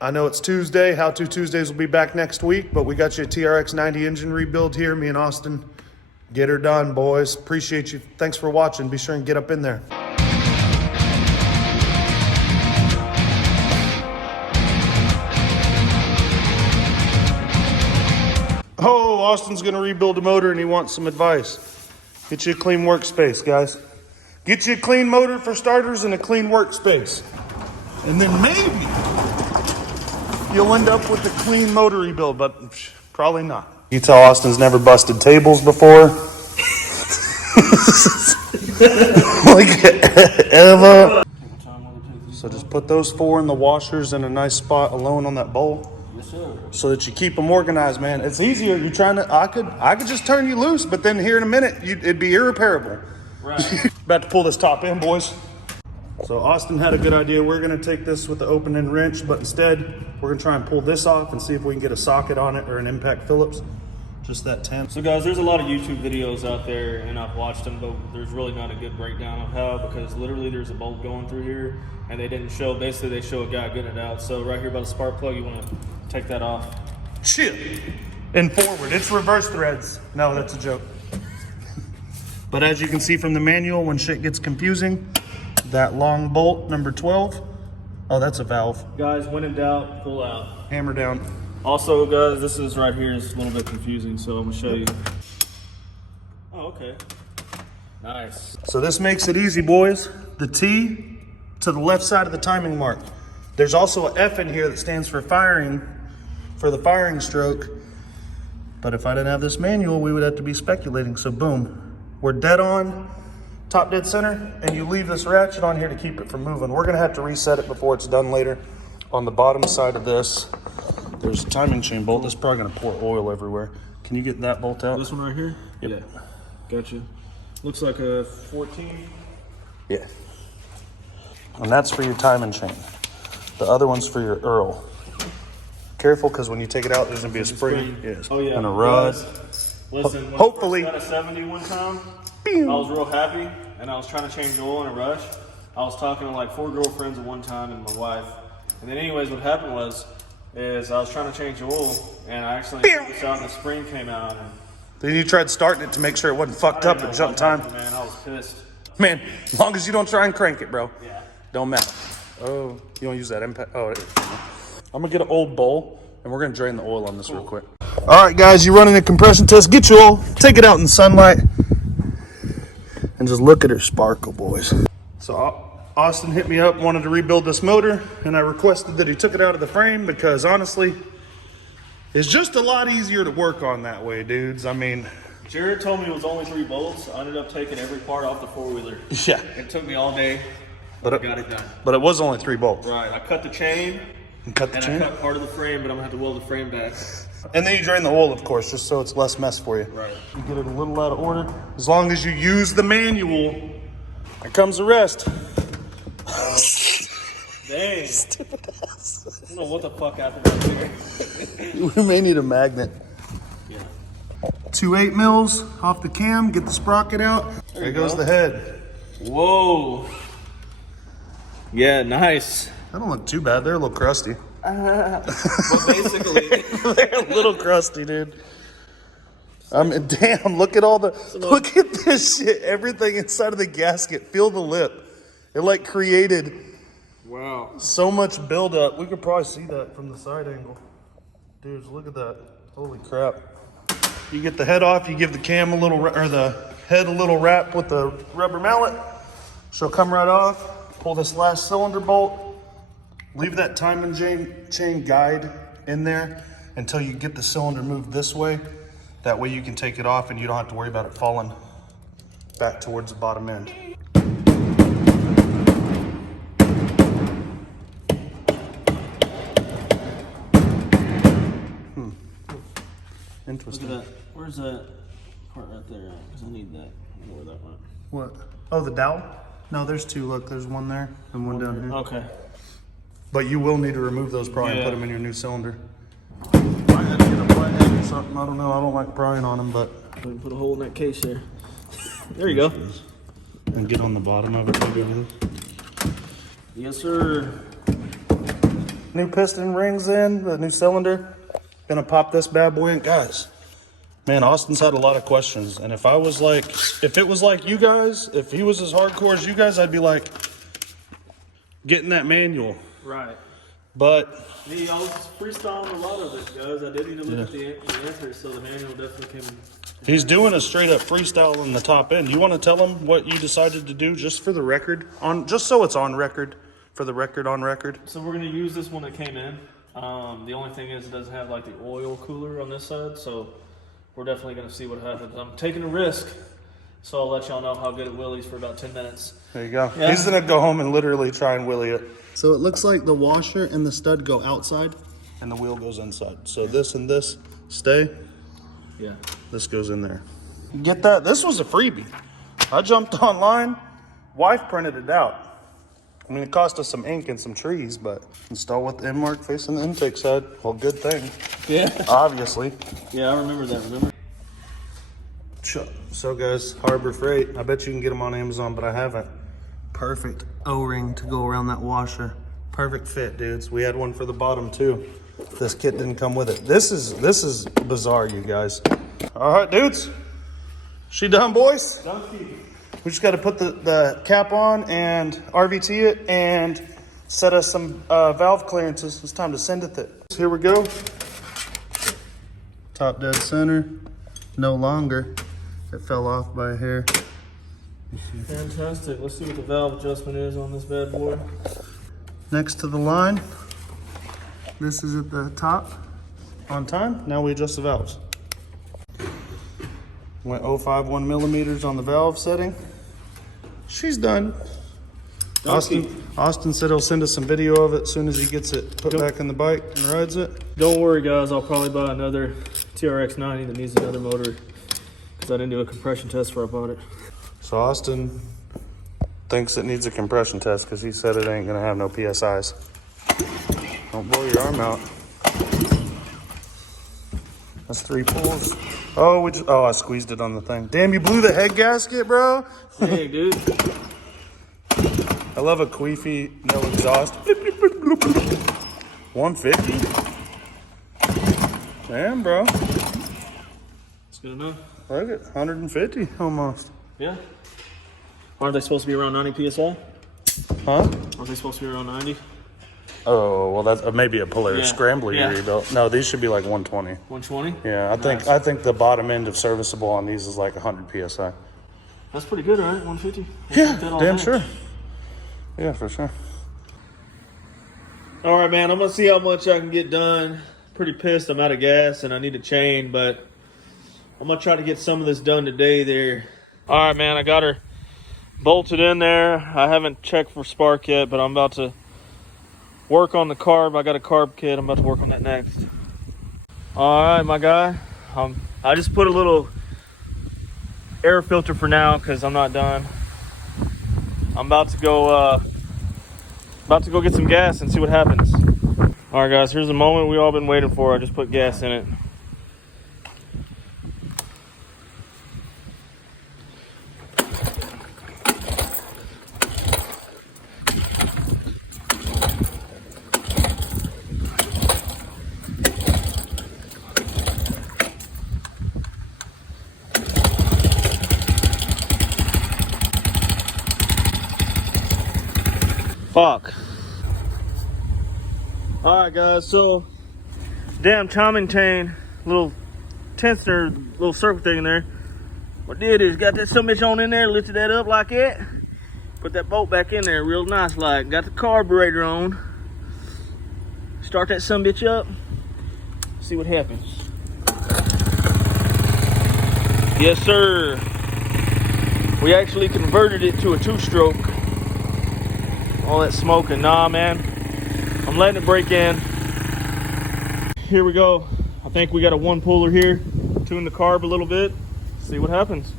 I know it's Tuesday. How To Tuesdays will be back next week, but we got you a TRX90 engine rebuild here. Me and Austin, get her done, boys. Appreciate you. Thanks for watching. Be sure and get up in there. Oh, Austin's gonna rebuild a motor and he wants some advice. Get you a clean workspace, guys. Get you a clean motor for starters and a clean workspace. And then maybe you'll end up with a clean motor rebuild, but probably not. You tell Austin's never busted tables before. Like, ever. So just put those 4 in the washers in a nice spot alone on that bowl. Yes, sir. So that you keep them organized, man. It's easier. You're trying to, I could just turn you loose, but then here in a minute, it'd be irreparable. Right. About to pull this top in, boys. So Austin had a good idea. We're gonna take this with the open end wrench, but instead we're gonna try and pull this off and see if we can get a socket on it or an impact Phillips. Just that 10. So guys, there's a lot of YouTube videos out there and I've watched them, but there's really not a good breakdown of how, because literally there's a bolt going through here and they didn't show, basically they show a guy getting it out. So right here by the spark plug, you wanna take that off. Shit. And forward, it's reverse threads. No, that's a joke. But as you can see from the manual, when shit gets confusing, that long bolt, number 12. Oh, that's a valve. Guys, when in doubt, pull out. Hammer down. Also, guys, this is right here is a little bit confusing, so I'm gonna show you. Oh, okay. Nice. So this makes it easy, boys. The T to the left side of the timing mark. There's also a F in here that stands for firing, for the firing stroke. But if I didn't have this manual, we would have to be speculating. So boom, we're dead on. Top dead center, and you leave this ratchet on here to keep it from moving. We're gonna have to reset it before it's done later. On the bottom side of this, there's a timing chain bolt. This is probably gonna pour oil everywhere. Can you get that bolt out? This one right here? Yep. Yeah, gotcha. Looks like a 14. Yeah. And that's for your timing chain. The other one's for your Earl. Careful, because when you take it out, there's gonna be a spring. Yes. Oh yeah. And a rod. Listen, when Hopefully. I first got a 70 one time, I was real happy, and I was trying to change oil in a rush. I was talking to like 4 girlfriends at one time and my wife. And then anyways, what happened was, I was trying to change oil, and I accidentally took this out and the spring came out. And Then you tried starting it to make sure it wasn't fucked up at jump time. Man, I was pissed. Man, as long as you don't try and crank it, bro. Yeah. Don't matter. Oh, you don't use that impact. Oh, I'm gonna get an old bowl, and we're gonna drain the oil on this real quick. All right, guys, you're running a compression test. Get your oil, take it out in the sunlight, and just look at her sparkle, boys. So Austin hit me up, wanted to rebuild this motor, and I requested that he took it out of the frame because honestly, it's just a lot easier to work on that way, dudes. I mean, Jared told me it was only 3 bolts. I ended up taking every part off the 4-wheeler. yeah. It took me all day, But I got it done. But it was only 3 bolts. Right, I cut the chain, And cut the and chain. I cut part of the frame, but I'm gonna have to weld the frame back. And then you drain the oil, of course, just so it's less mess for you. Right. You get it a little out of order. As long as you use the manual, here comes the rest. Dang. Stupid ass. I don't know what the fuck happened up here. We may need a magnet. Yeah. 2 8mm off the cam, get the sprocket out. There goes the head. Whoa. Yeah, nice. That don't look too bad. They're a little crusty. Well, basically. They're a little crusty, dude. I mean, damn, look at look at this shit. Everything inside of the gasket. Feel the lip. It like created Wow. so much buildup. We could probably see that from the side angle. Dudes, look at that. Holy crap. You get the head off, you give the cam a little, or the head a little wrap with the rubber mallet. She'll come right off. Pull this last cylinder bolt. Leave that timing chain guide in there until you get the cylinder moved this way. That way you can take it off and you don't have to worry about it falling back towards the bottom end. Interesting. Look at that. Where's that part right there? Because I need that. I don't know where that went. What? Oh, the dowel? No, there's 2. Look, there's one there and one down here. Okay. But you will need to remove those probably and Yeah. put them in your new cylinder. I had to get a flathead or something. I don't know. I don't like prying on them, but. Put a hole in that case there. There you go. And get on the bottom of it. Maybe. Yes, sir. new piston rings in, the new cylinder. Gonna pop this bad boy in. Guys, man, Austin's had a lot of questions. And if it was like you guys, if he was as hardcore as you guys, I'd be like, getting that manual. Right. But I was freestyling a lot of it, guys. I didn't even look at the answers, so the manual definitely came. he's doing a straight up freestyle in the top end. You want to tell him what you decided to do, just for the record, just so it's on record, for the record on record. So we're gonna use this one that came in. The only thing is it doesn't have like the oil cooler on this side, so we're definitely gonna see what happens. I'm taking a risk, so I'll let y'all know how good it wheelies for about 10 minutes. There you go. Yeah. He's gonna go home and literally try and wheelie it. So it looks like the washer and the stud go outside and the wheel goes inside. So this and this stay. Yeah. This goes in there. Get that? This was a freebie. I jumped online. Wife printed it out. I mean, it cost us some ink and some trees, but install with the end mark facing the intake side. Well, good thing. Yeah. Obviously. Yeah, I remember that. Remember? So guys, Harbor Freight. I bet you can get them on Amazon, but I haven't. Perfect O-ring to go around that washer. Perfect fit, dudes. We had one for the bottom too. This kit didn't come with it. This is bizarre, you guys. All right, dudes. She done, boys? We just got to put the cap on and RVT it and set us some valve clearances. It's time to send it. Here we go. Top dead center. No longer. It fell off by a hair. Fantastic. Let's see what the valve adjustment is on this bad boy. Next to the line. This is at the top. On time. Now we adjust the valves. Went 0.51 millimeters on the valve setting. She's done. Austin said he'll send us some video of it as soon as he gets it put back in the bike and rides it. Don't worry, guys. I'll probably buy another TRX90 that needs another motor because I didn't do a compression test before I bought it. So Austin thinks it needs a compression test because he said it ain't gonna have no PSIs. Don't blow your arm out. That's 3 pulls. Oh, I squeezed it on the thing. Damn, you blew the head gasket, bro. Hey, dude. I love a queefy, no exhaust. 150? Damn, bro. It's good enough. Look at 150 almost. Yeah. Aren't they supposed to be around 90 PSI? Huh? Aren't they supposed to be around 90? Oh, well, that's maybe a Polaris Scrambler you rebuilt. No, these should be like 120. 120? Yeah, I think the bottom end of serviceable on these is like 100 PSI. That's pretty good, right? 150? Yeah, damn sure. Yeah, for sure. All right, man, I'm going to see how much I can get done. Pretty pissed I'm out of gas and I need a chain, but I'm going to try to get some of this done today there. All right, man, I got her bolted in there. I haven't checked for spark yet, but I'm about to work on the carb. I got a carb kit. I'm about to work on that next. All right, my guy. I just put a little air filter for now because I'm not done. I'm about to go get some gas and see what happens. All right, guys, here's the moment we all been waiting for. I just put gas in it. Fuck. Alright, guys, so damn timing chain, little tensioner, little circle thing in there. What I did is got that summit on in there, lifted that up like that, put that bolt back in there real nice like, got the carburetor on, start that sumbitch up, see what happens. Yes, sir. We actually converted it to a 2-stroke. All that smoking, nah, man. I'm letting it break in. Here we go. I think we got a 1-puller here. Tune the carb a little bit. See what happens.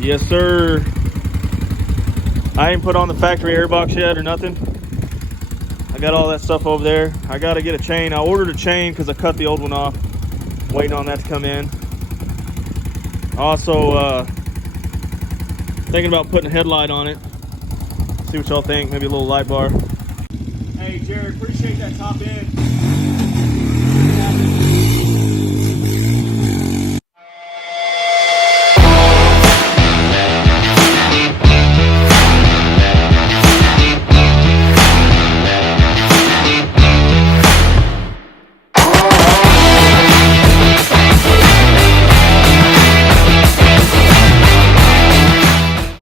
Yes, sir. I ain't put on the factory airbox yet or nothing. I got all that stuff over there. I gotta get a chain. I ordered a chain because I cut the old one off. Waiting on that to come in. Also, Thinking about putting a headlight on it. See what y'all think. Maybe a little light bar. Hey, Jared, appreciate that top end.